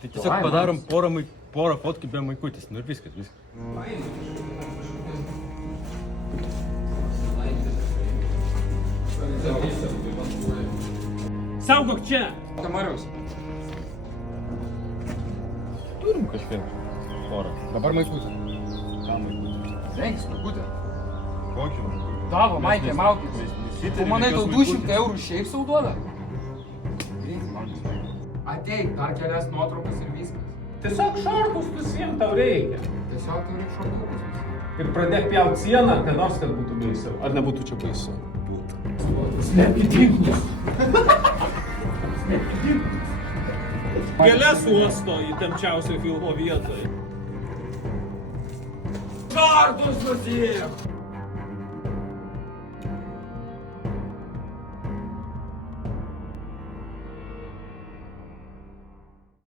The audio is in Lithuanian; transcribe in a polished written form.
Tai tiesiog padarom porą fotkų be maikutės, nu ir viskas. Saugok čia! Tamariaus. Turim kažkiek porą. Dabar maikutė. Ką maikutė? Renkis maikutė. Kokį maikutę? Tavo, Maikė, maukis. Tu manai, tau 200 eurų šiaip sau duoda? Ateik, dar kelias nuotraukas ir viskas. Tiesiog šortus nusiimt tau reikia. Tiesiog tau reikia šortukus. Ir pradėk pjaut sieną, kad nors kad būtų baisu. Ar nebūtų čia baisu? Būtų. Slėpkit ginklus. Slėpkit ginklus. Gėlės uosto įtempčiausioje filmo vietoje. Šortus nusiimk!